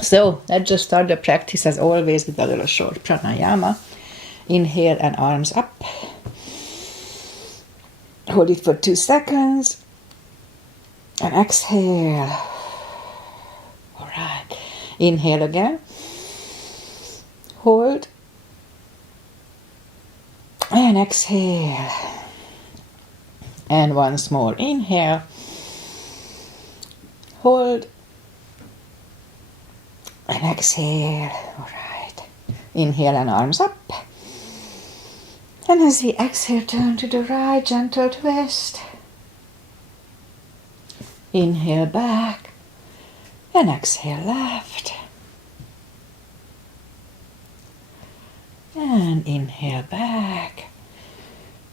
So let's just start the practice as always with a little short pranayama. Inhale and arms up. Hold it for 2 seconds. And exhale. Alright. Inhale again. Hold. And exhale. And once more. Inhale. Hold. And exhale. Alright. Inhale and arms up. And as we exhale, turn to the right, gentle twist. Inhale back. And exhale left. And inhale back.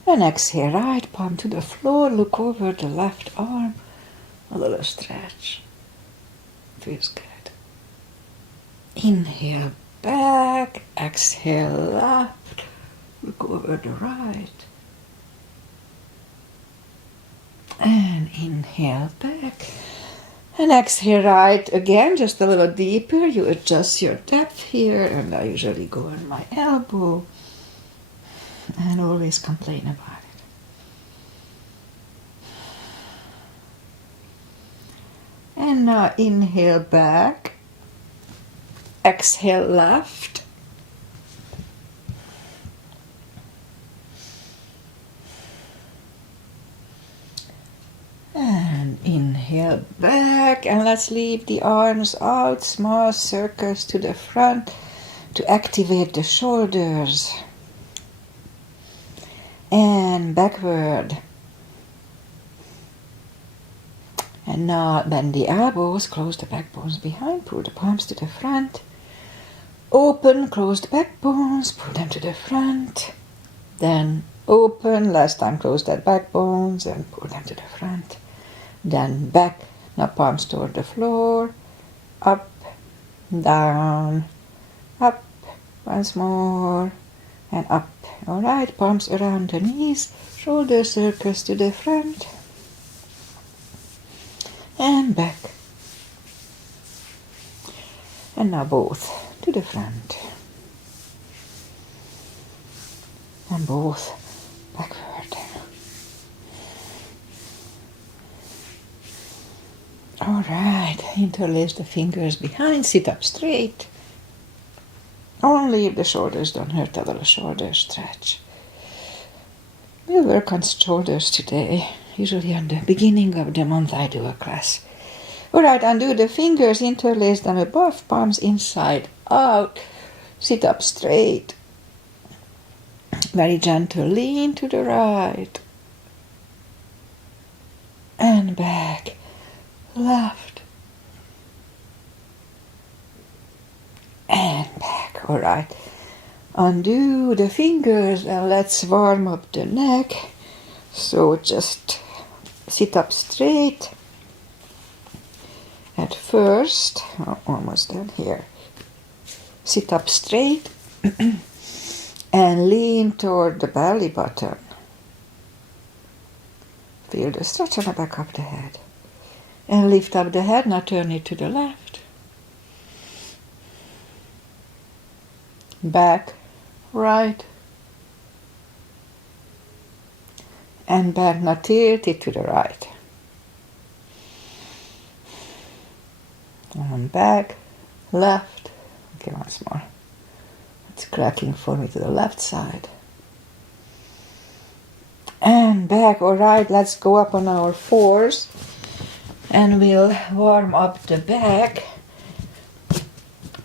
And exhale right, palm to the floor. Look over the left arm. A little stretch. Feels good. Inhale back. Exhale left. Look over the right. And inhale back. And exhale right again, just a little deeper. You adjust your depth here, and I usually go on my elbow and always complain about it. And now inhale back. Exhale left. And inhale back, and let's leave the arms out, small circles to the front to activate the shoulders. And backward. And now bend the elbows, close the back bones behind, pull the palms to the front. Open, close the back bones, pull them to the front. Then open, last time close that back bones and pull them to the front. Then back, now palms toward the floor, up, down, up, once more, and up. Alright, palms around the knees, shoulder circles to the front, and back. And now both to the front, and both backward. Alright, interlace the fingers behind, sit up straight. Only if the shoulders don't hurt, a little shoulder stretch. We'll work on shoulders today. Usually on the beginning of the month I do a class. Alright, undo the fingers, interlace them above, palms inside out. Sit up straight. Very gentle, lean to the right. And back. Left and back. All right, undo the fingers and let's warm up the neck. So just sit up straight at first. Almost done here. Sit up straight and lean toward the belly button. Feel the stretch on the back of the head. And lift up the head, now turn it to the left. Back, right. And back, now tilt it to the right. And back, left. Okay, once more. It's cracking for me to the left side. And back, alright, let's go up on our fours. And we'll warm up the back.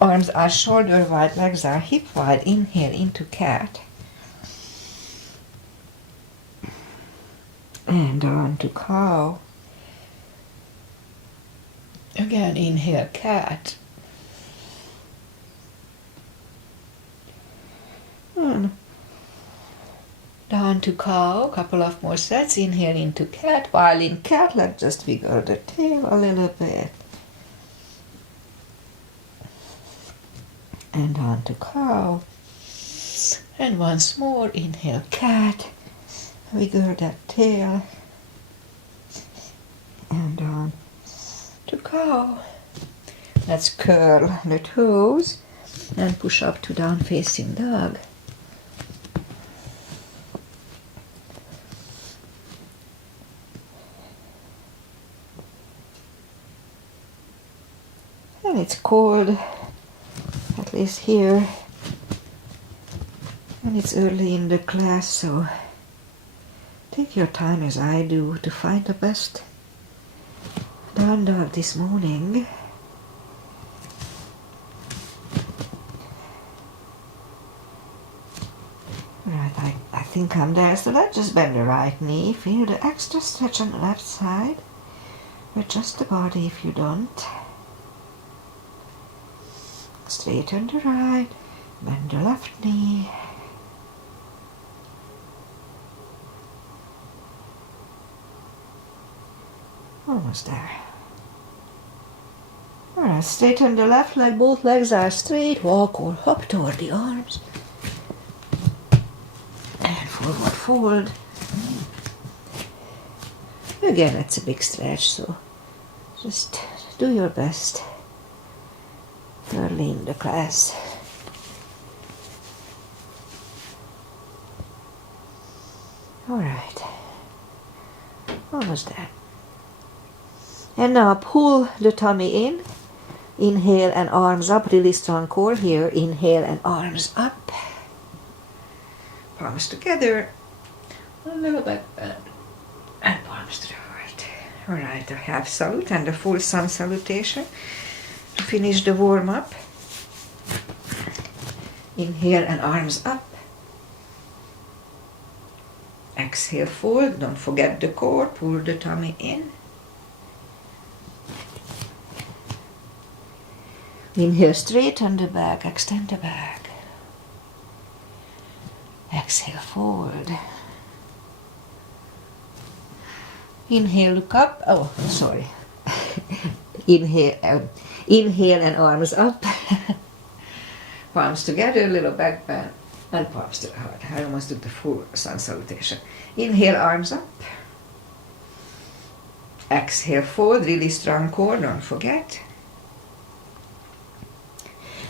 Arms are shoulder wide, legs are hip wide. Inhale into cat. And on to cow. Again, inhale cat. Down to cow, couple of more sets. Inhale into cat. While in cat, let's just wiggle the tail a little bit. And on to cow. And once more, inhale cat. Wiggle that tail. And on to cow. Let's curl the toes and push up to down facing dog. And it's cold, at least here, and it's early in the class, so take your time as I do to find the best down dog this morning. Right, I think I'm there, so let's just bend the right knee. Feel the extra stretch on the left side. Adjust the body if you don't. Straighten the right, bend the left knee. Almost there. Alright, straighten the left leg, both legs are straight. Walk or hop toward the arms. And forward fold. Again, it's a big stretch, so just do your best early in the class. Alright, almost there. And now pull the tummy in. Inhale and arms up, really strong core here. Inhale and arms up. Palms together. A little back bend. And palms to the heart. Alright, the half salute and the full sun salutation. To finish the warm up. Inhale and arms up. Exhale, fold. Don't forget the core. Pull the tummy in. Inhale, straighten the back. Extend the back. Exhale, fold. Inhale, look up. Oh, sorry. Inhale and arms up. Palms together, little back bend, and palms to the heart. I almost did the full sun salutation. Inhale, arms up. Exhale, fold, really strong core, don't forget.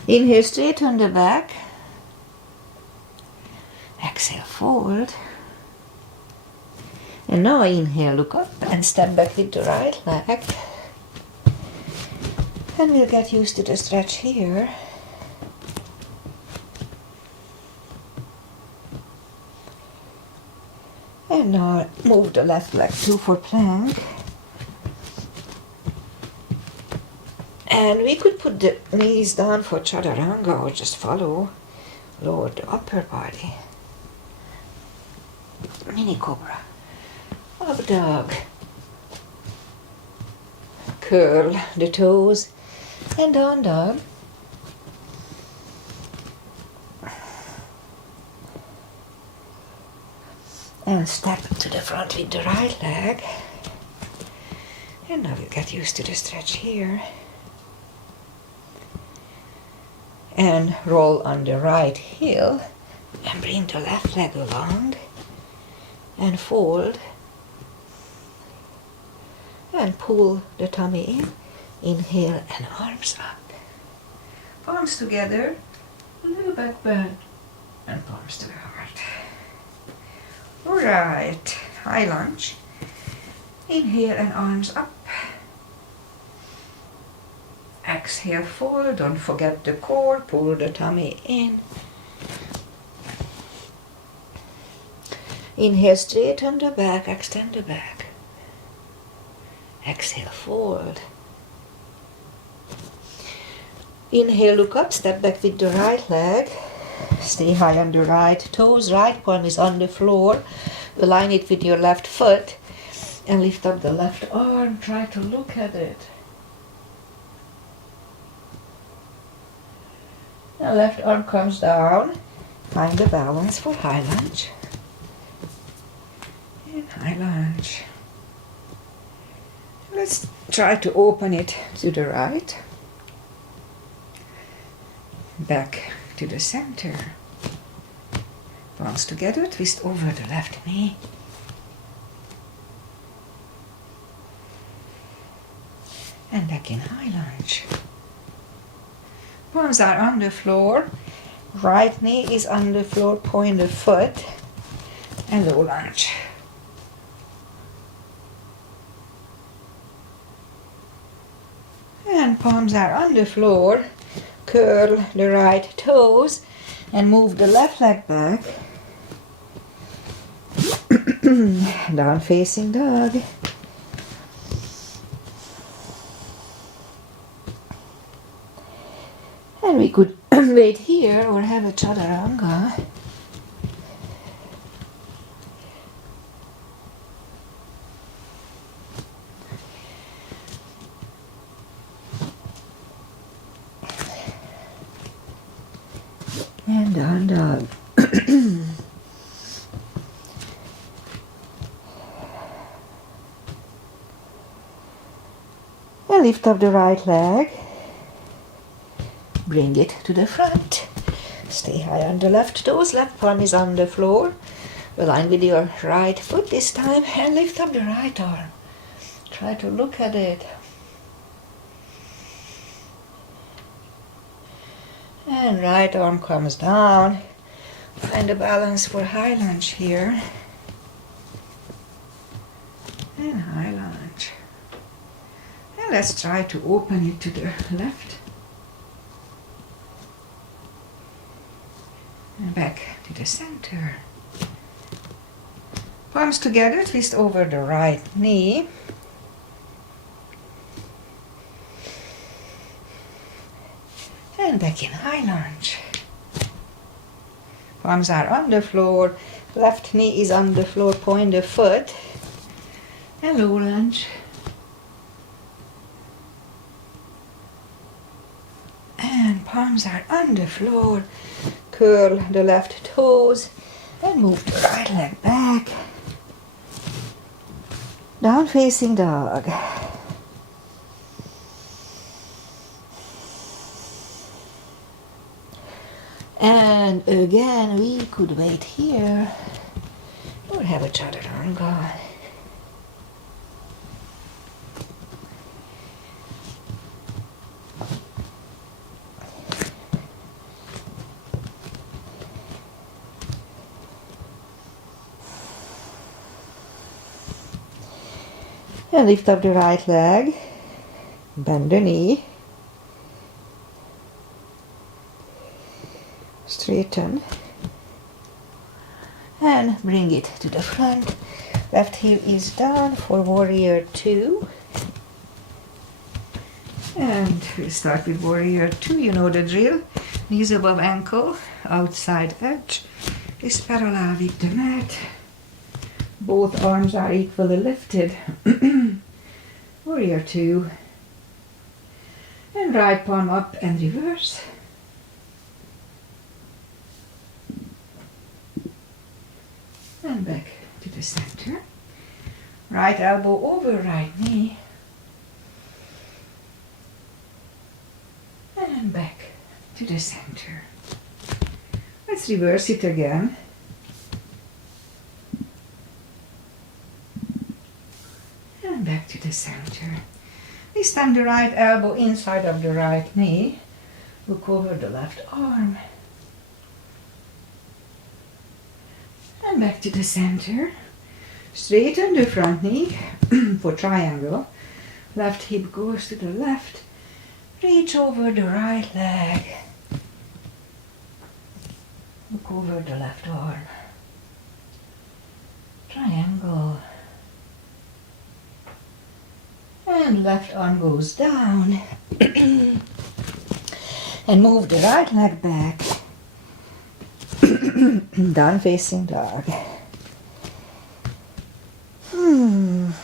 Inhale, straighten the back. Exhale, fold. And now inhale, look up and step back with the right leg. And we'll get used to the stretch here. And now move the left leg too for plank. And we could put the knees down for chaturanga or just follow. Lower the upper body. Mini cobra. Up dog. Curl the toes and down dog. And step to the front with the right leg. And now we'll get used to the stretch here. And roll on the right heel and bring the left leg along and fold and pull the tummy in. Inhale and arms up. Palms together, a little back bend and palms to the heart. Alright, high lunge. Inhale and arms up. Exhale, fold. Don't forget the core. Pull the tummy in. Inhale, straighten the back. Extend the back. Exhale, fold. Inhale, look up. Step back with the right leg. Stay high on the right toes. Right palm is on the floor. Align it with your left foot. And lift up the left arm. Try to look at it. The left arm comes down. Find the balance for high lunge. And high lunge. Let's try to open it to the right. Back to the center. Palms together, twist over the left knee. And back in high lunge. Palms are on the floor. Right knee is on the floor, point the foot, and low lunge. And palms are on the floor. Curl the right toes and move the left leg back. Down facing dog. And we could wait here or have a chaturanga. And down dog. And lift up the right leg. Bring it to the front. Stay high on the left toes. Left palm is on the floor. Align with your right foot this time and lift up the right arm. Try to look at it. And right arm comes down. Find a balance for high lunge here. And high lunge. And let's try to open it to the left. And back to the center. Palms together, twist over the right knee. And back in high lunge. Palms are on the floor. Left knee is on the floor, point the foot. And low lunge. And palms are on the floor. Curl the left toes and move the right leg back. Down facing dog. And again, we could wait here or have a chaturanga. And lift up the right leg, bend the knee, straighten, and bring it to the front. Left heel is down for warrior 2. And we start with warrior 2, you know the drill. Knees above ankle, outside edge is parallel with the mat. Both arms are equally lifted. Warrior 2. And right palm up and reverse. And back to the center. Right elbow over right knee. And back to the center. Let's reverse it again. And back to the center. This time the right elbow inside of the right knee. Look over the left arm. And back to the center. Straighten the front knee for triangle. Left hip goes to the left. Reach over the right leg. Look over the left arm. Triangle. And left arm goes down. And move the right leg back. Down facing dog. And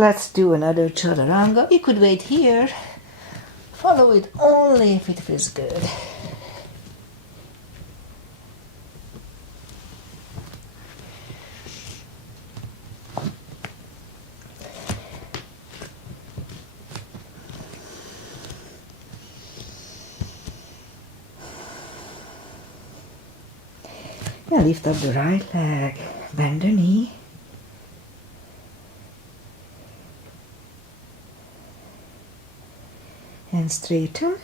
let's do another chaturanga. You could wait here. Follow it only if it feels good. Now lift up the right leg, bend the knee. and straighten.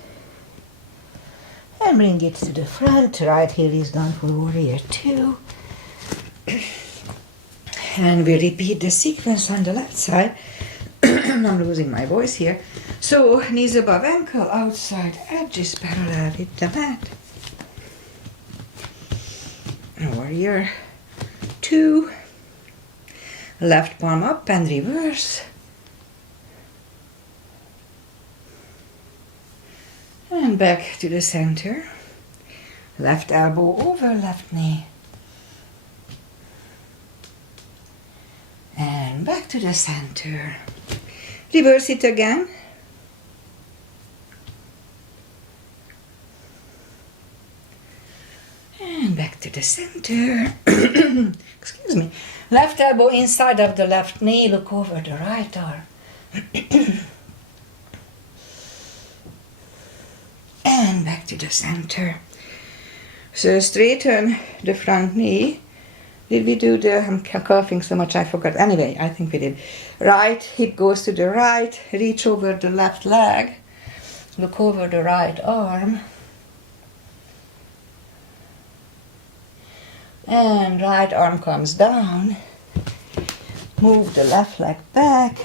And bring it to the front. Right heel is done for warrior 2. And we repeat the sequence on the left side. I'm losing my voice here. So, knees above ankle, outside edges parallel with the mat. Warrior 2. Left palm up and reverse. And back to the center. Left elbow over left knee. And back to the center. Reverse it again. And back to the center. Excuse me. Left elbow inside of the left knee. Look over the right arm. And back to the center. So straighten the front knee. Did we do the, I'm coughing so much I forgot. Anyway, I think we did. Right hip goes to the right. Reach over the left leg. Look over the right arm. And right arm comes down. Move the left leg back.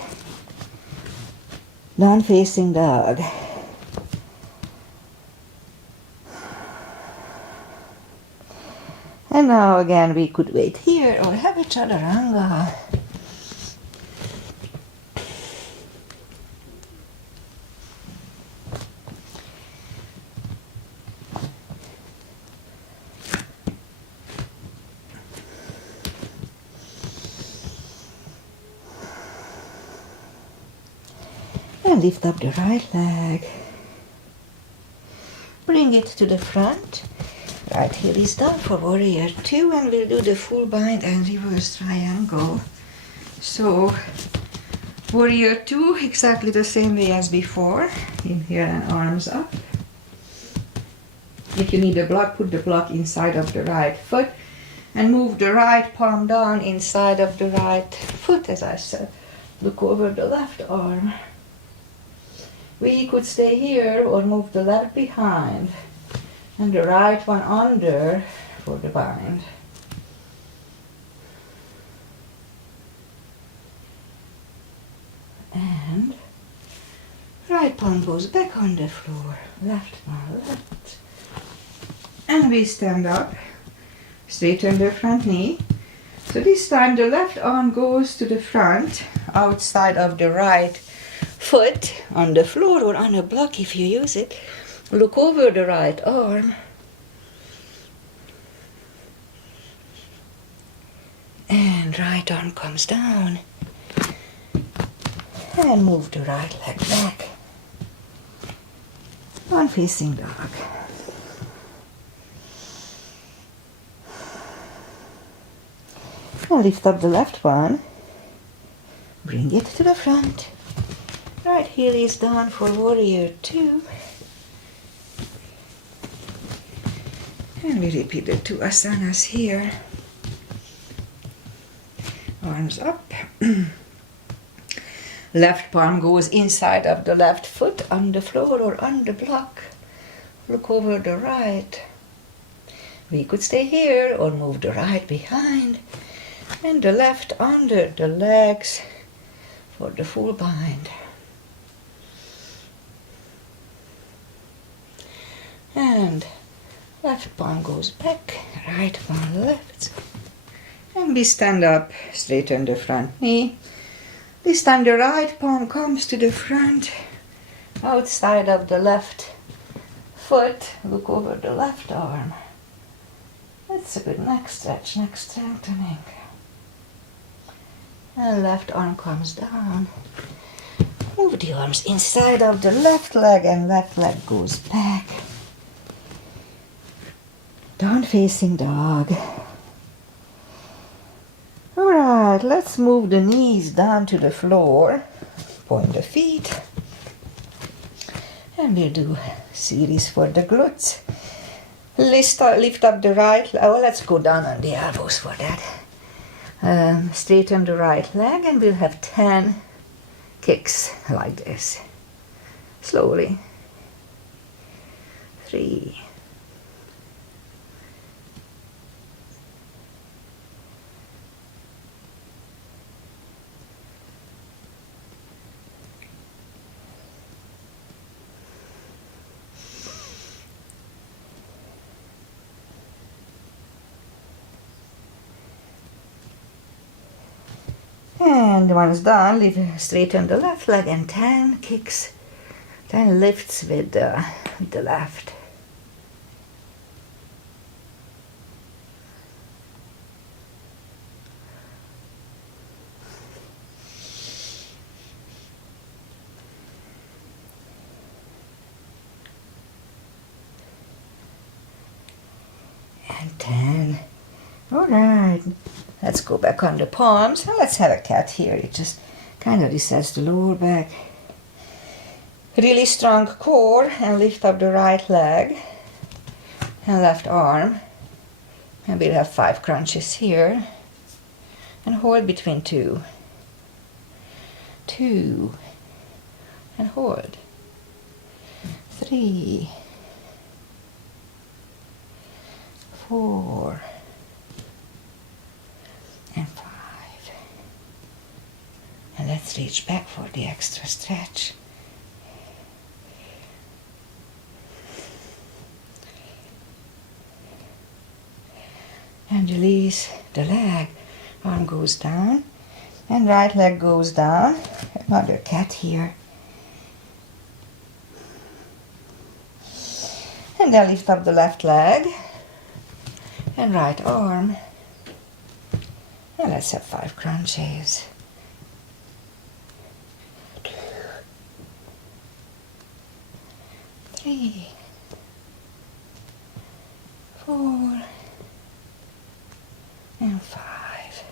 Down facing dog. And now again we could wait here or have a chaturanga. And lift up the right leg. Bring it to the front. Right heel is done for warrior 2 and we'll do the full bind and reverse triangle. So warrior 2 exactly the same way as before. Inhale and arms up. If you need a block, put the block inside of the right foot and move the right palm down inside of the right foot as I said. Look over the left arm. We could stay here or move the left behind. And the right one under for the bind. And right palm goes back on the floor, left one left. And we stand up, straighten the front knee. So this time the left arm goes to the front, outside of the right foot, on the floor or on a block if you use it. Look over the right arm and right arm comes down and move the right leg back. One facing dog. And lift up the left one, bring it to the front. Right heel is down for warrior 2. And we repeat the 2 asanas here. Arms up. Left palm goes inside of the left foot on the floor or on the block. Look over the right. We could stay here or move the right behind. And the left under the legs for the full bind. And left palm goes back, right palm left. And we stand up, straighten the front knee. This time the right palm comes to the front, outside of the left foot. Look over the left arm. That's a good neck stretch, neck strengthening. And left arm comes down. Move the arms inside of the left leg and left leg goes back. Down facing dog. Alright, let's move the knees down to the floor. Point the feet. And we'll do series for the glutes. Lift up the right leg. Oh, let's go down on the elbows for that. Straighten the right leg and we'll have 10 kicks like this. Slowly. 3. And once done, straighten the left leg and 10 kicks, 10 lifts with the left. And 10. All right. Let's go back on the palms and let's have a cat here. It just kind of resets the lower back. Really strong core and lift up the right leg and left arm. And we'll have 5 crunches here. And hold between 2. 2. And hold. 3. 4. And 5. And let's reach back for the extra stretch. And release the leg. Arm goes down. And right leg goes down. Another cat here. And then lift up the left leg. And right arm. And let's have 5 crunches. 2, 3, 4, and 5.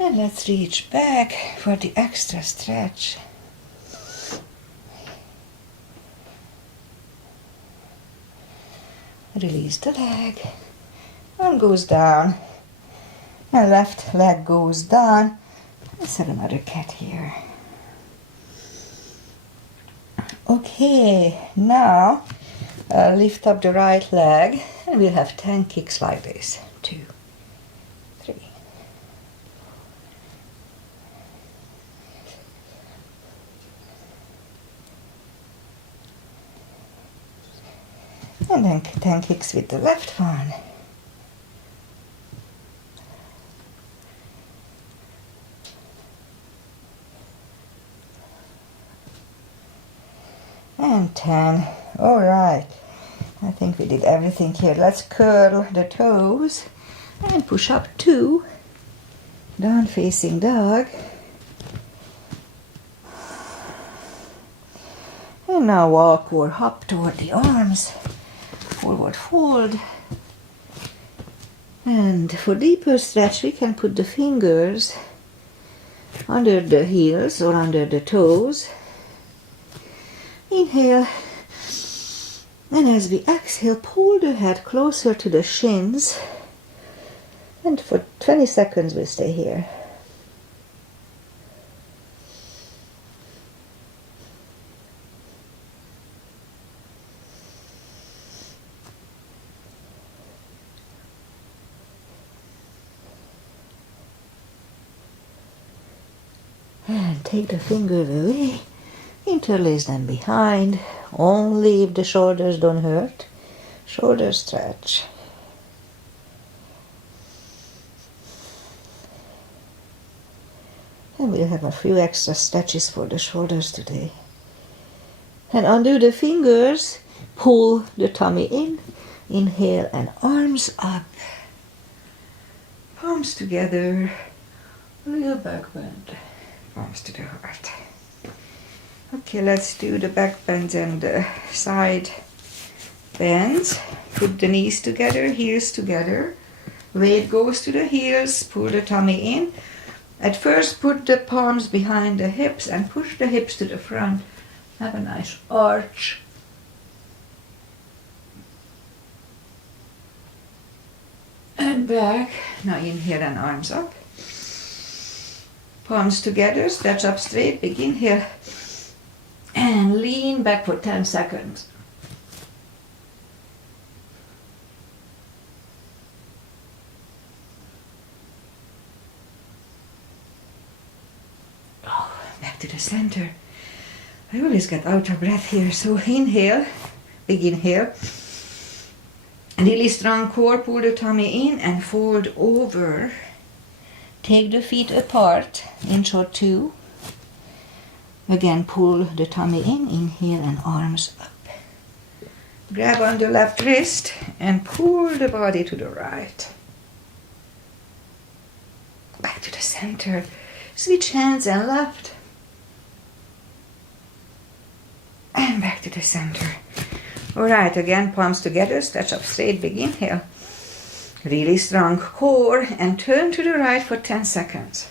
And let's reach back for the extra stretch. Release the leg. Arm goes down. And left leg goes down. Let's have another cat here. Okay, now lift up the right leg and we'll have 10 kicks like this. 2, 3. And then 10 kicks with the left one. And 10. All right. I think we did everything here. Let's curl the toes and push up 2. Down facing dog. And now walk or hop toward the arms. Forward fold. And for deeper stretch, we can put the fingers under the heels or under the toes. Inhale, and as we exhale, pull the head closer to the shins, and for 20 seconds we'll stay here. And take the fingers away. Interlace them behind, only if the shoulders don't hurt. Shoulder stretch. And we'll have a few extra stretches for the shoulders today. And undo the fingers, pull the tummy in, inhale and arms up. Palms together, a little back bend, palms to the heart. Okay, let's do the back bends and the side bends. Put the knees together, heels together. Weight goes to the heels, pull the tummy in. At first, put the palms behind the hips and push the hips to the front. Have a nice arch. And back. Now inhale and arms up. Palms together, stretch up straight, big inhale. And lean back for 10 seconds. to the center. I always get out of breath here, so inhale, big inhale. Really strong core, pull the tummy in and fold over. Take the feet apart, inch or two. Again, pull the tummy in, inhale and arms up. Grab on the left wrist and pull the body to the right. Back to the center. Switch hands and left. And back to the center. Alright, again, palms together, stretch up straight, big inhale. Really strong core and turn to the right for 10 seconds.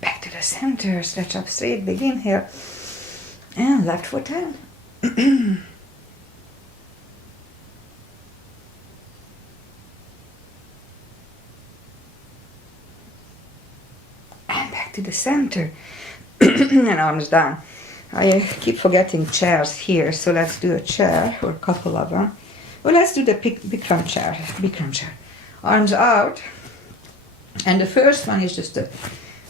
Back to the center, stretch up straight, big inhale. And left for 10. And back to the center. And arms down. I keep forgetting chairs here, so let's do a chair or a couple of them. Well, let's do the Bikram chair. Bikram chair. Arms out. And the first one is just a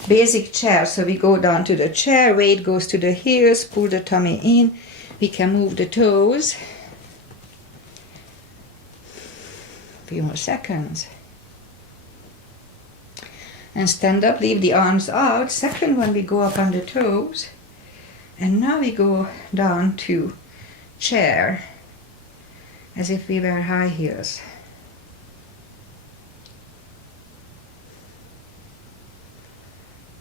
basic chair. So we go down to the chair, weight goes to the heels, pull the tummy in. We can move the toes. A few more seconds. And stand up, leave the arms out. Second one, we go up on the toes. And now we go down to chair, as if we wear high heels.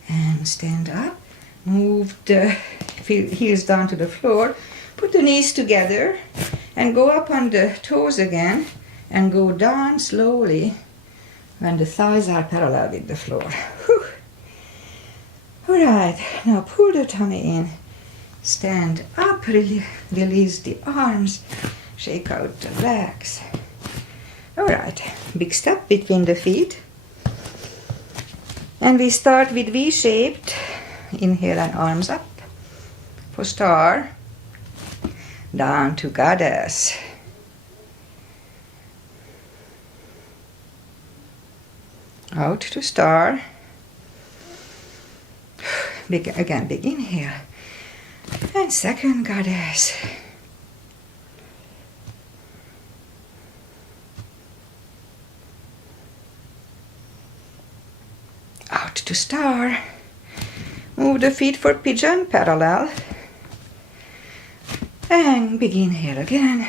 And stand up, move the heels down to the floor, put the knees together, and go up on the toes again, and go down slowly when the thighs are parallel with the floor. Whew. All right, now pull the tummy in, stand up, release the arms, shake out the legs. All right, big step between the feet. And we start with V-shaped. Inhale and arms up for star. Down to goddess. Out to star. Again, big inhale. And second goddess. Out to star. Move the feet for pigeon, parallel. And big inhale again.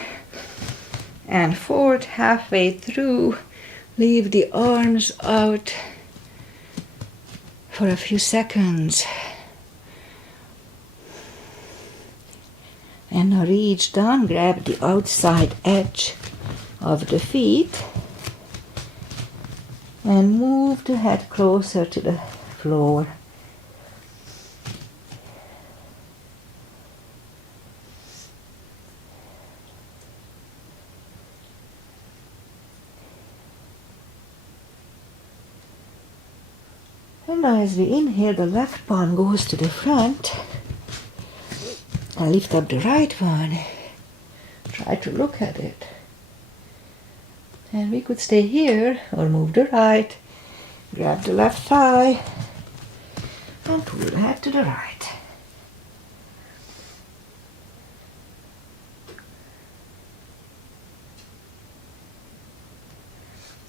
And forward, halfway through. Leave the arms out for a few seconds. And now reach down, grab the outside edge of the feet. And move the head closer to the floor. And now as we inhale, the left palm goes to the front. And lift up the right one. Try to look at it. And we could stay here or move the right. Grab the left thigh. And pull the head to the right.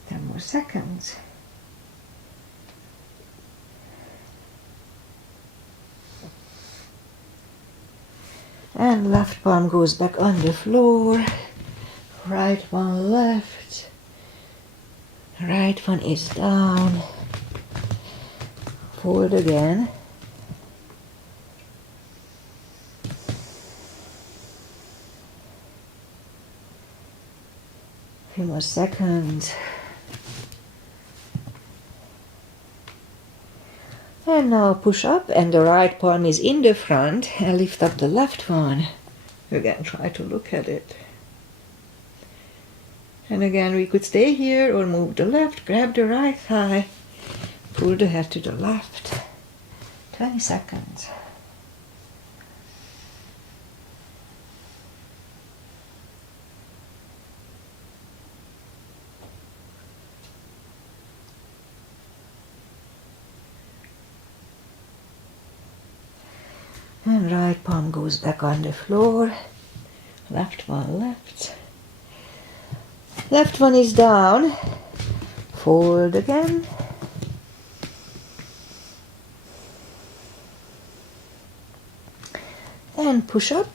Ten more seconds. And left palm goes back on the floor. Right one left. Right one is down. Fold again. A few more seconds. And now push up, and the right palm is in the front, and lift up the left one. Again, try to look at it. And again, we could stay here or move the left, grab the right thigh, pull the head to the left. 20 seconds. And right palm goes back on the floor. Left one left. Left one is down. Fold again. And push up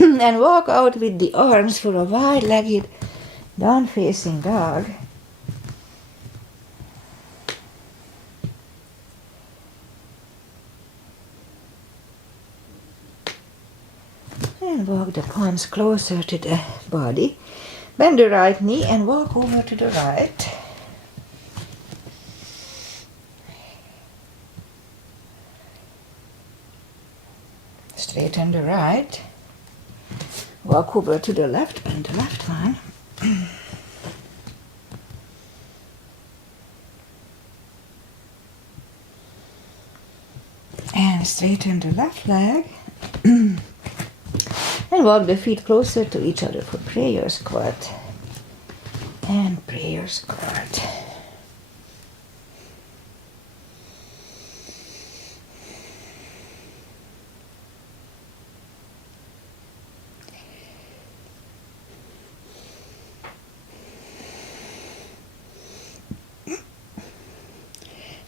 and walk out with the arms for a wide-legged down-facing dog. And walk the palms closer to the body. Bend the right knee and walk over to the right. Straighten the right. Walk over to the left, bend the left one. And straighten the left leg. And walk the feet closer to each other for prayer squat. And prayer squat.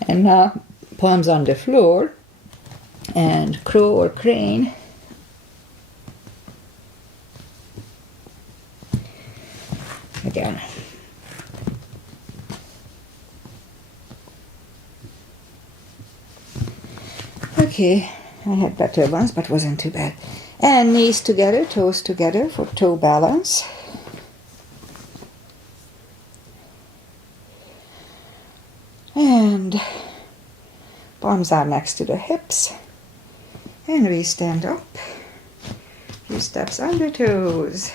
And now palms on the floor and crow or crane. Again. Okay, I had better ones, but wasn't too bad. And knees together, toes together for toe balance. And palms are next to the hips. And we stand up. Few steps on the toes.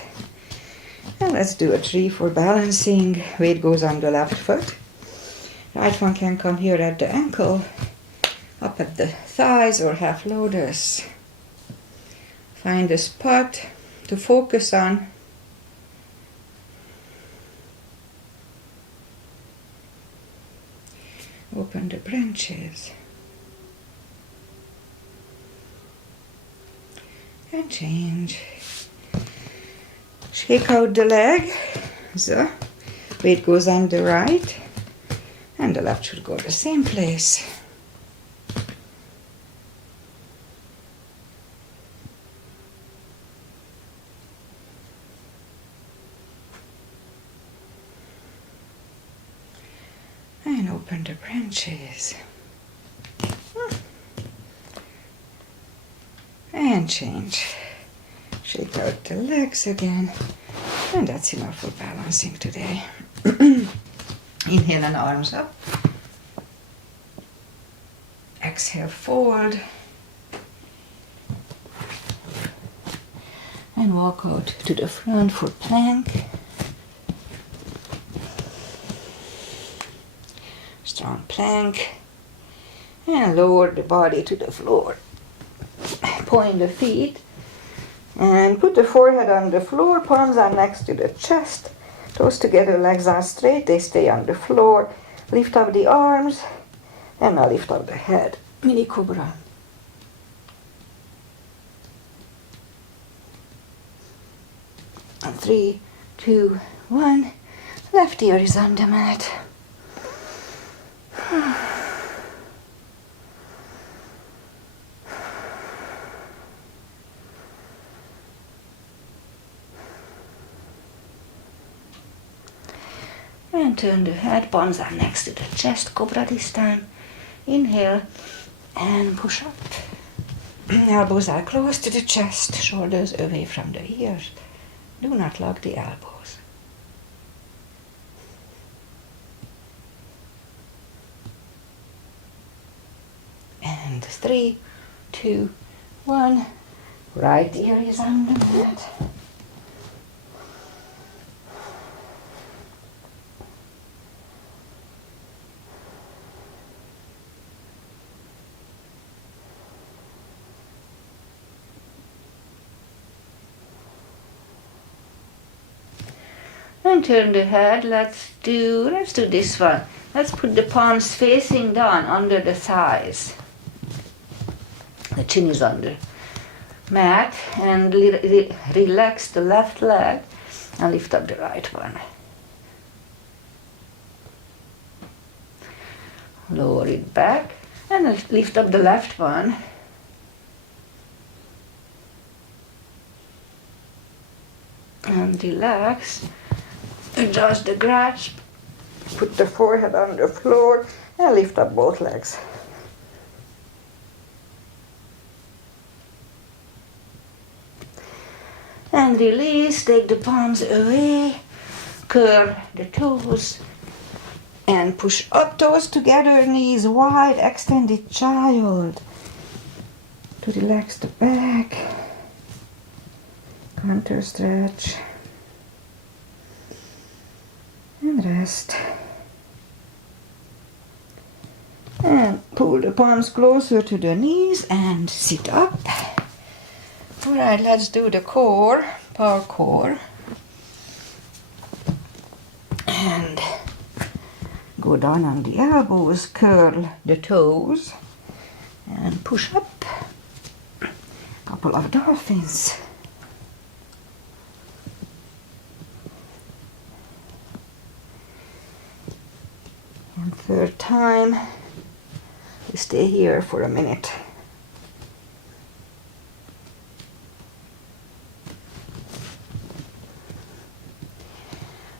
And let's do a 3 for balancing. Weight goes on the left foot. Right one can come here at the ankle, up at the thighs or half lotus. Find a spot to focus on. Open the branches. And change. Shake out the leg. So, weight goes on the right. And the left should go the same place. And open the branches. And change. Shake out the legs again. And that's enough for balancing today. Inhale and arms up. Exhale, fold. And walk out to the front for plank. Strong plank. And lower the body to the floor. Point the feet. And put the forehead on the floor. Palms are next to the chest. Toes together, legs are straight. They stay on the floor. Lift up the arms. And now lift up the head. Mini Cobra. And 3, 2, 1. Left ear is on the mat. And turn the head, palms are next to the chest, Cobra this time. Inhale and push up. Elbows are close to the chest, shoulders away from the ears. Do not lock the elbows. And 3, 2, 1. Right ear is on the mat. And turn the head. Let's do this one. Let's put the palms facing down under the thighs. The chin is under mat and relax the left leg and lift up the right one. Lower it back and lift up the left one. And relax. Adjust the grasp. Put the forehead on the floor and lift up both legs. And release, take the palms away, curl the toes, and push up, toes together, knees wide, extended child. To relax the back, counter stretch, and rest. And pull the palms closer to the knees and sit up. Alright, let's do the core, power core. And go down on the elbows, curl the toes, and push up. Couple of dolphins. And third time, we stay here for a minute.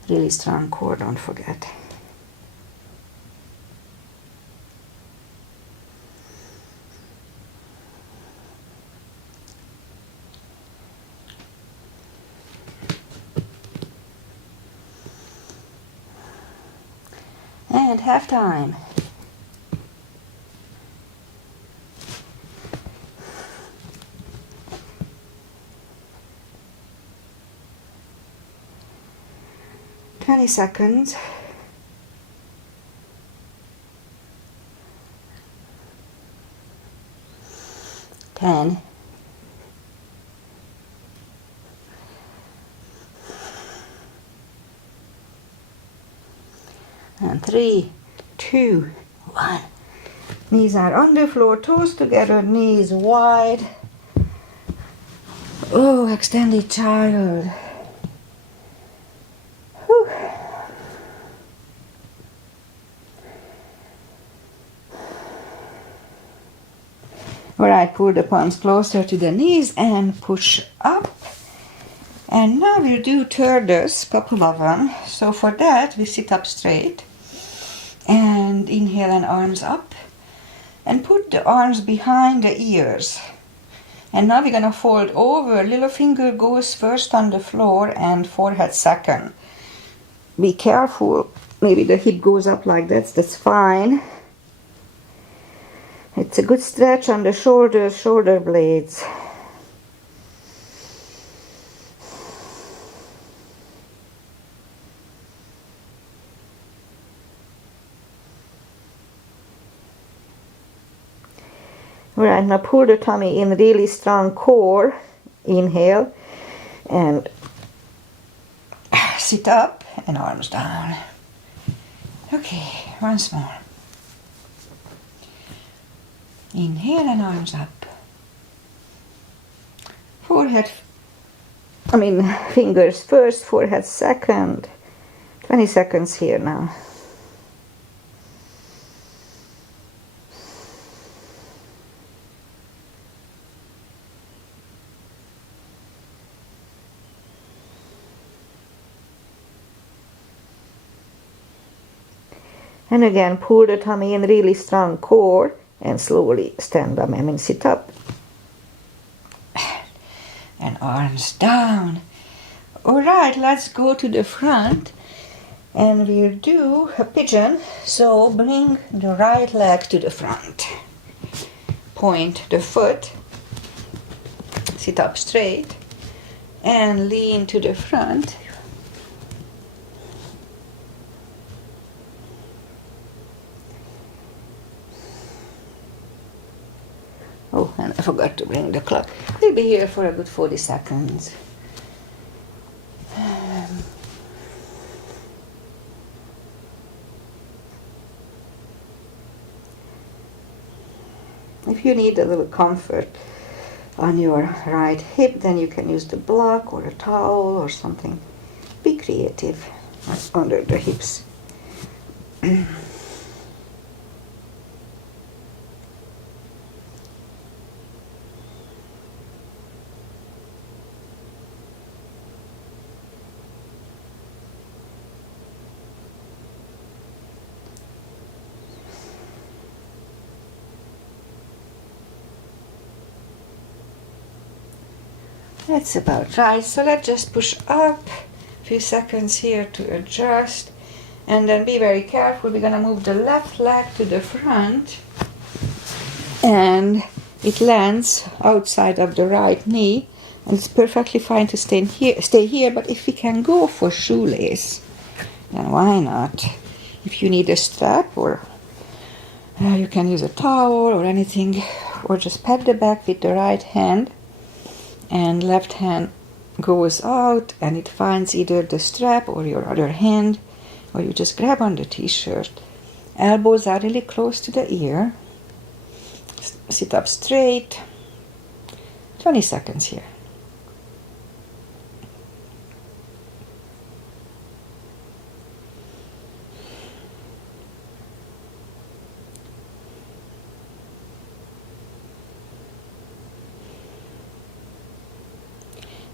Really strong core, don't forget. And half time. Seconds. 10. And 3, 2, 1. Knees are on the floor, toes together, knees wide. Oh, extended child. Whew. Alright, pull the palms closer to the knees and push up. And now we'll do turtles, couple of them. So for that, we sit up straight. And inhale and arms up. And put the arms behind the ears. And now we're going to fold over. Little finger goes first on the floor and forehead second. Be careful. Maybe the hip goes up like that. That's fine. It's a good stretch on the shoulders, shoulder blades. Alright, now pull the tummy in, really strong core. Inhale and sit up and arms down. Okay, once more. Inhale and arms up. Fingers first, forehead second. 20 seconds here now. And again, pull the tummy in, really strong core, and slowly stand up, sit up. And arms down. Alright, let's go to the front. And we'll do a pigeon. So bring the right leg to the front. Point the foot. Sit up straight. And lean to the front. Oh, and I forgot to bring the clock. We'll be here for a good 40 seconds. If you need a little comfort, on your right hip, then you can use the block or a towel or something. Be creative under the hips. That's about right. So let's just push up a few seconds here to adjust. And then be very careful. We're going to move the left leg to the front. And it lands outside of the right knee. And it's perfectly fine to stay here. But if we can go for shoelace, then why not? If you need a strap, or you can use a towel or anything. Or just pat the back with the right hand. And left hand goes out and it finds either the strap or your other hand, or you just grab on the t-shirt. Elbows are really close to the ear. Sit up straight. 20 seconds here.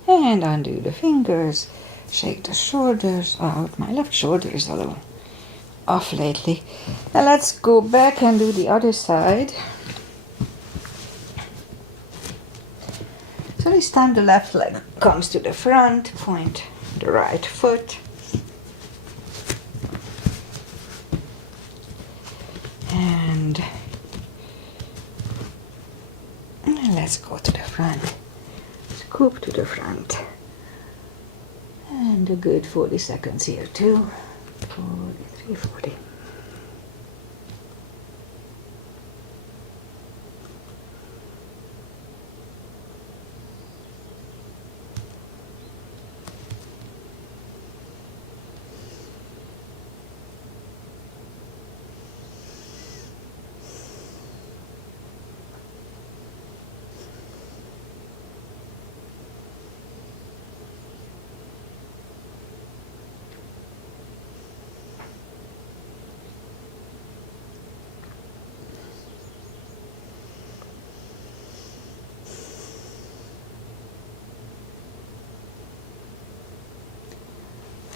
And undo the fingers, shake the shoulders out. My left shoulder is a little off lately. Now let's go back and do the other side. So this time the left leg comes to the front, point the right foot. And let's go to the front. Scoop to the front. And a good 40 seconds here too. 43, 40.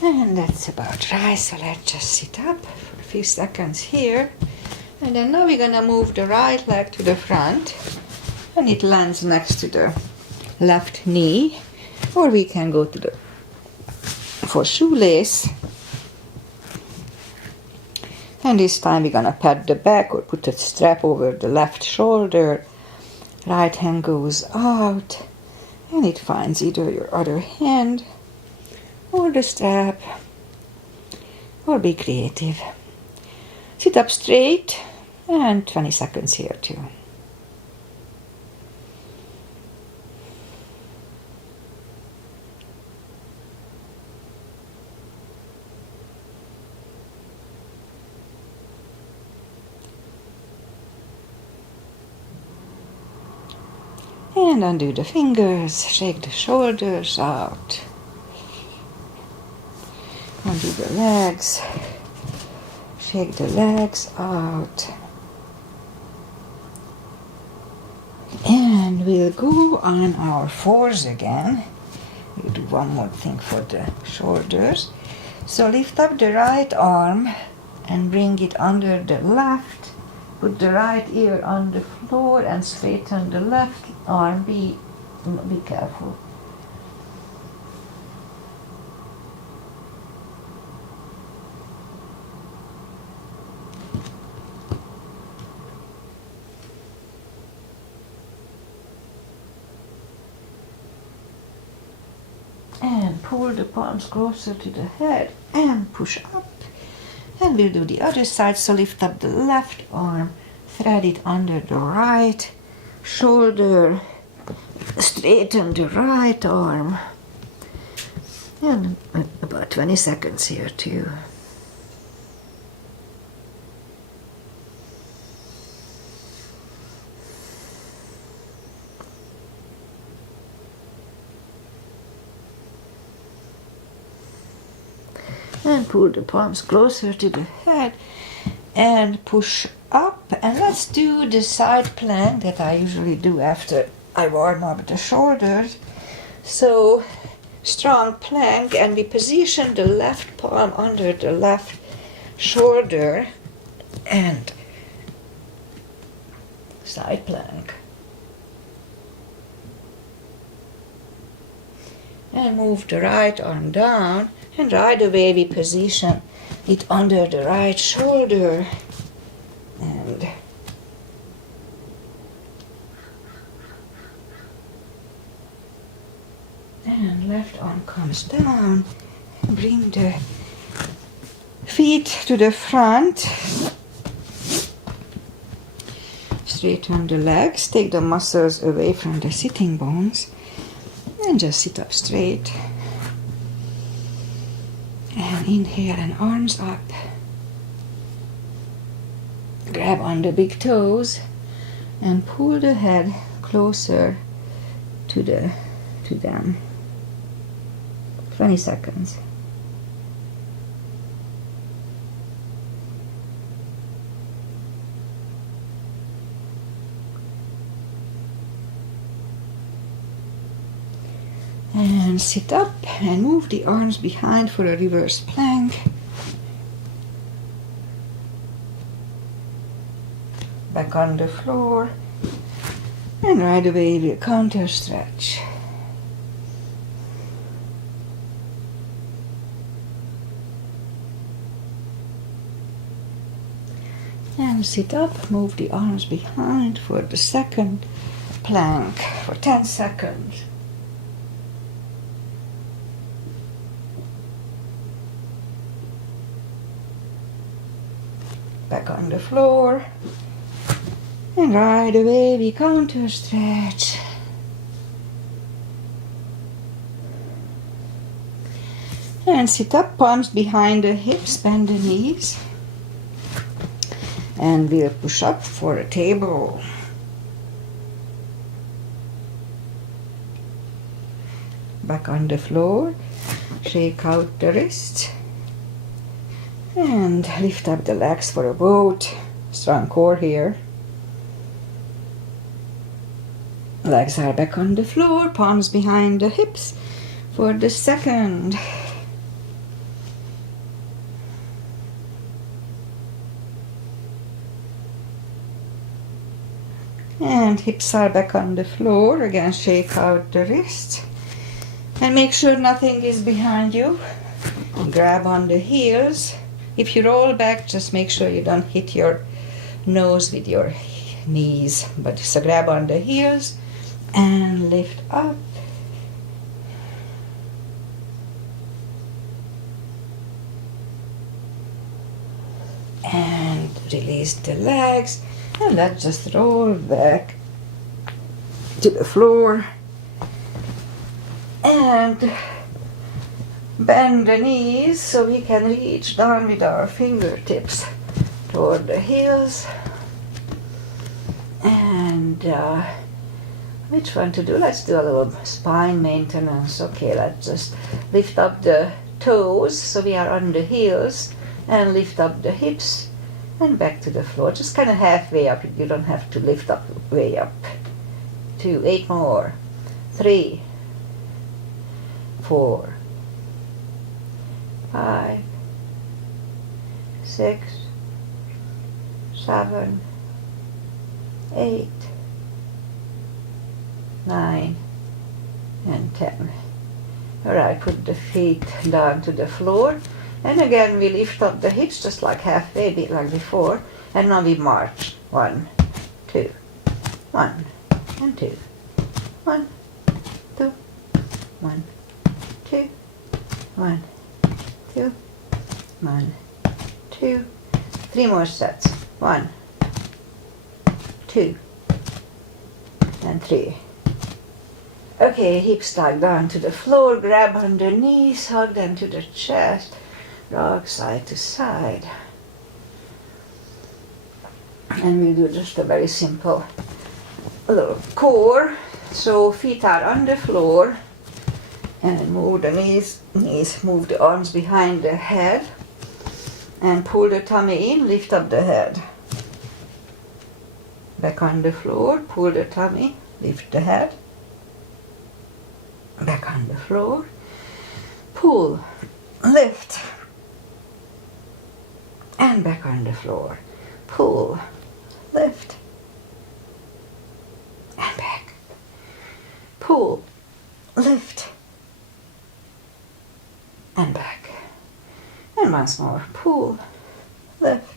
And that's about right, so let's just sit up for a few seconds here. And then now we're gonna move the right leg to the front and it lands next to the left knee. Or we can go to the for shoelace. And this time we're gonna pat the back or put a strap over the left shoulder. Right hand goes out and it finds either your other hand or the strap, or be creative. Sit up straight and 20 seconds here too. And undo the fingers, shake the shoulders out. Undo the legs, shake the legs out. And we'll go on our fours again. We'll do one more thing for the shoulders. So lift up the right arm and bring it under the left. Put the right ear on the floor and straighten the left arm. Be careful. And pull the palms closer to the head and push up. And we'll do the other side. So lift up the left arm, thread it under the right shoulder, straighten the right arm. And about 20 seconds here too. And pull the palms closer to the head and push up. And let's do the side plank that I usually do after I warm up the shoulders. So strong plank, and we position the left palm under the left shoulder and side plank. And move the right arm down, and right away we position it under the right shoulder, and left arm comes down. Bring the feet to the front. Straighten the legs, take the muscles away from the sitting bones, and just sit up straight. And inhale and arms up. Grab on the big toes and pull the head closer to them. 20 seconds. And sit up and move the arms behind for a reverse plank. Back on the floor. And right away we'll counter stretch. And sit up, move the arms behind for the second plank for 10 seconds. Back on the floor. And right away we counter stretch. And sit up, palms behind the hips, bend the knees. And we'll push up for a table. Back on the floor. Shake out the wrists. And lift up the legs for a boat. Strong core here. Legs are back on the floor, palms behind the hips for the second. And hips are back on the floor. Again, shake out the wrists. And make sure nothing is behind you. Grab on the heels. If you roll back, just make sure you don't hit your nose with your knees. But so grab on the heels and lift up. And release the legs. And let's just roll back to the floor. And bend the knees so we can reach down with our fingertips toward the heels. And which one to do? Let's do a little spine maintenance. Okay, let's just lift up the toes so we are on the heels, and lift up the hips and back to the floor. Just kind of halfway up. You don't have to lift up way up. 2, 8 more. 3, 4, 5, 6, 7, 8, 9, and 10. Alright, put the feet down to the floor. And again we lift up the hips just like halfway, like before. And now we march. 1, 2, 1, and 2. 1, 2, 1, 2, 1, 2, 1, 2. 3 more sets. 1, 2, and 3. Okay, hips tuck down to the floor, grab on the knees, hug them to the chest, rock side to side. And we'll do just a very simple little core. So feet are on the floor, And move the knees, move the arms behind the head. And pull the tummy in, lift up the head. Back on the floor, pull the tummy, lift the head. Back on the floor, pull, lift. And back on the floor, pull, lift. And back. Pull, lift. And back. And once more, pull, lift.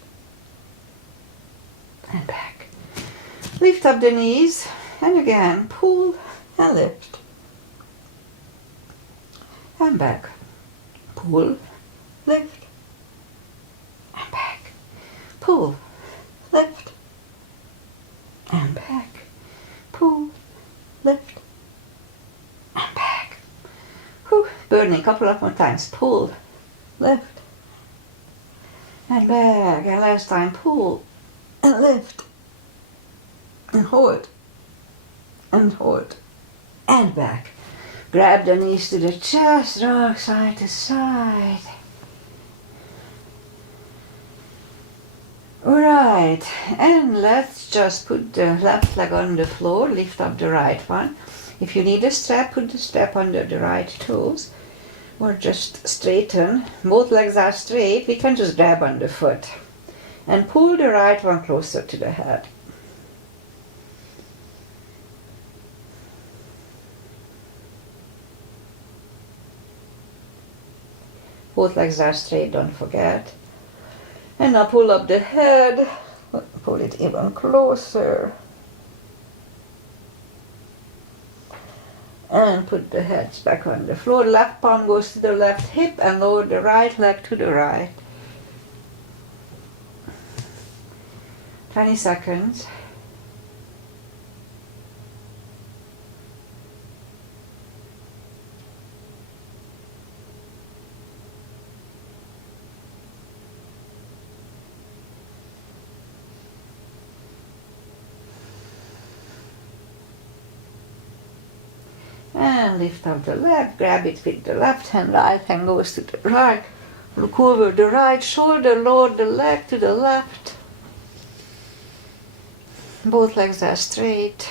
And back. Lift up the knees, and again, pull and lift. And back. Pull, lift. And back. Pull, lift. And back. Pull, lift. And back. Whew. Burning a couple of more times. Pull, lift. And back. And last time, pull and lift. And hold. And hold. And back. Grab the knees to the chest, rock side to side. Alright, and let's just put the left leg on the floor, lift up the right one. If you need a strap, put the strap under the right toes. Or just straighten. Both legs are straight, we can just grab on the foot. And pull the right one closer to the head. Both legs are straight, don't forget. And now pull up the head, pull it even closer. And put the heads back on the floor. Left palm goes to the left hip and lower the right leg to the right. 20 seconds. And lift up the leg, grab it with the left hand, right hand goes to the right. Look over the right shoulder, lower the leg to the left. Both legs are straight.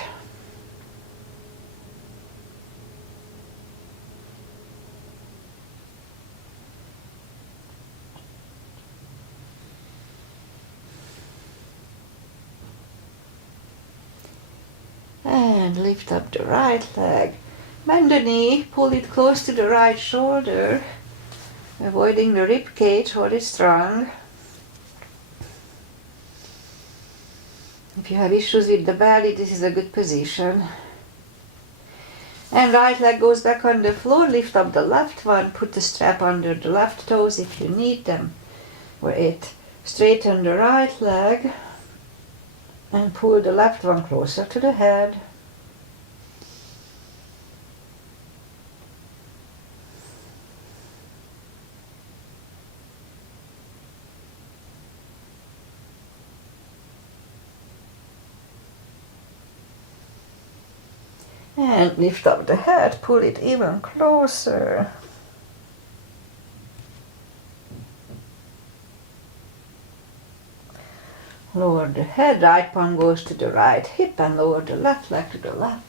And lift up the right leg. Bend the knee, pull it close to the right shoulder, avoiding the rib cage, hold it strong. If you have issues with the belly, this is a good position. And right leg goes back on the floor, lift up the left one, put the strap under the left toes if you need them. Or it. Straighten the right leg and pull the left one closer to the head. And lift up the head, pull it even closer. Lower the head, right palm goes to the right hip and lower the left leg to the left.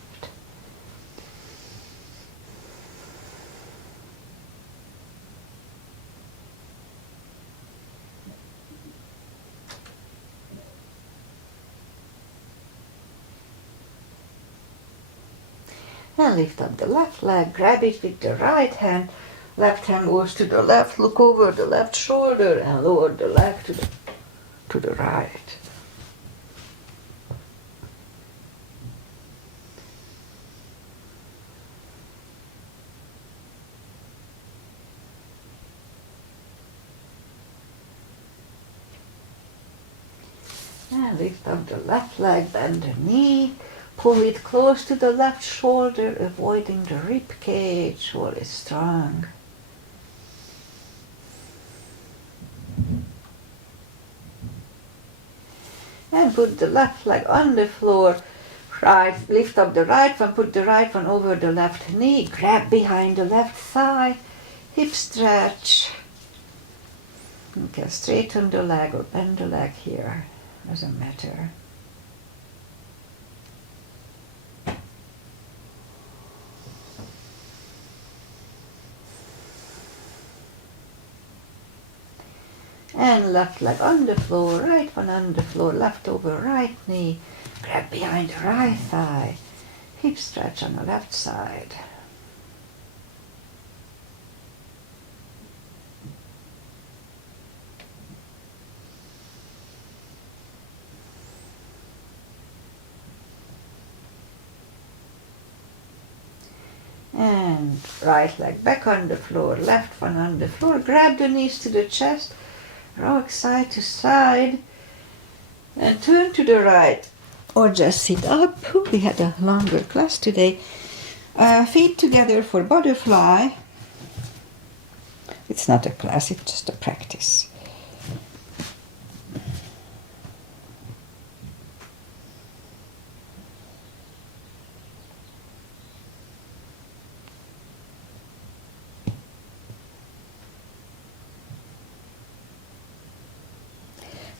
And lift up the left leg, grab it with the right hand, left hand goes to the left, look over the left shoulder and lower the leg to the right. And lift up the left leg, bend the knee. Pull it close to the left shoulder, avoiding the rib cage, hold it strong. And put the left leg on the floor, Right, lift up the right one, put the right one over the left knee, grab behind the left thigh, hip stretch. You can straighten the leg or bend the leg here, doesn't matter. And left leg on the floor, right one on the floor, left over right knee, grab behind the right thigh, hip stretch on the left side. And right leg back on the floor, left one on the floor, grab the knees to the chest, rock side to side, and turn to the right, or just sit up. We had a longer class today. Feet together for butterfly. It's not a class, it's just a practice.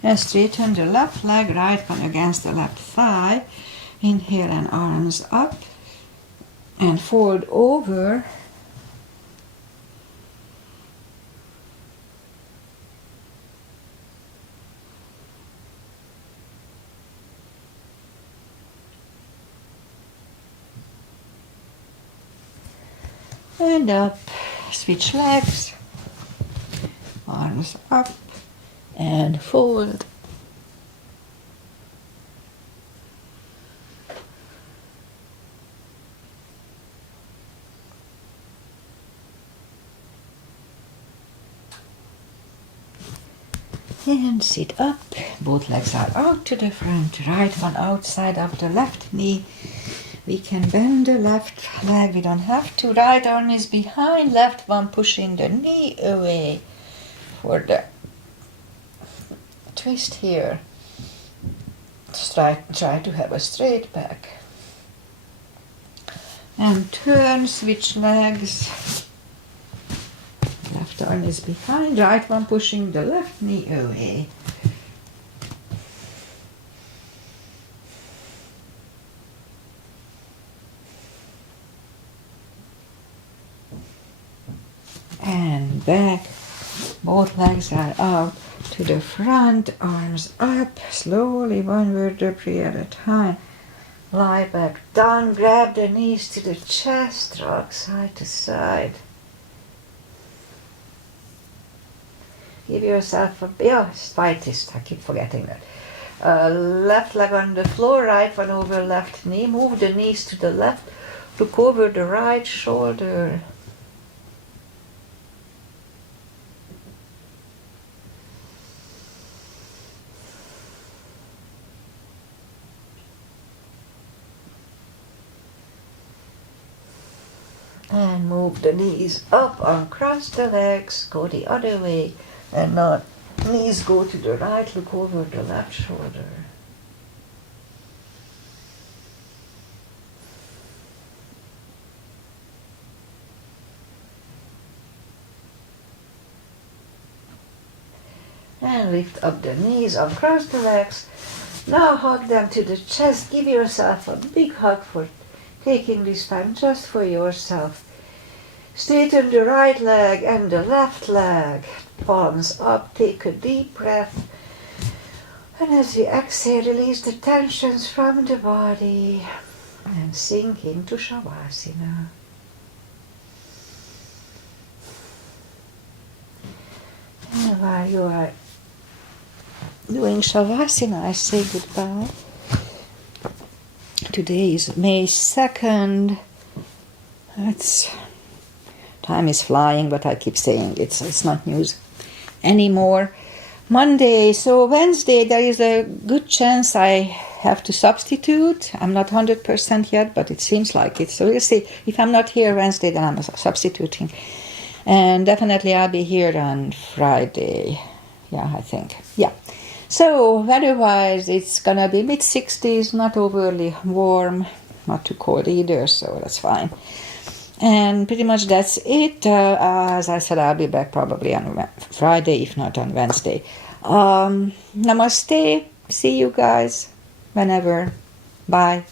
And straighten the left leg, right one against the left thigh. Inhale and arms up. And fold over. And up. Switch legs. Arms up. And fold. And sit up. Both legs are out to the front. Right one outside of the left knee. We can bend the left leg. We don't have to. Right arm is behind. Left one pushing the knee away for the twist here. Try to have a straight back. And turn, switch legs. Left arm is behind, right one pushing the left knee away. And back. Both legs are out to the front, arms up, slowly one vertebrae at a time. Lie back down, grab the knees to the chest, rock side to side. Give yourself a spitist, I keep forgetting that. Left leg on the floor, right one over left knee. Move the knees to the left, look over the right shoulder. And move the knees up, uncross the legs, go the other way, and now knees go to the right, look over the left shoulder. And lift up the knees, uncross the legs. Now hug them to the chest, give yourself a big hug for taking this time just for yourself. Straighten the right leg and the left leg. Palms up, take a deep breath. And as we exhale, release the tensions from the body and sink into Shavasana. And while you are doing Shavasana, I say goodbye. Today is May 2nd. Time is flying, but I keep saying it's not news anymore. Monday, so Wednesday, there is a good chance I have to substitute. I'm not 100% yet, but it seems like it. So we'll see. If I'm not here Wednesday, then I'm substituting. And definitely I'll be here on Friday. Yeah, I think. Yeah. So weather-wise, it's gonna be mid-60s, not overly warm, not too cold either, so that's fine. And pretty much that's it. As I said, I'll be back probably on Friday, if not on Wednesday. Namaste. See you guys whenever. Bye.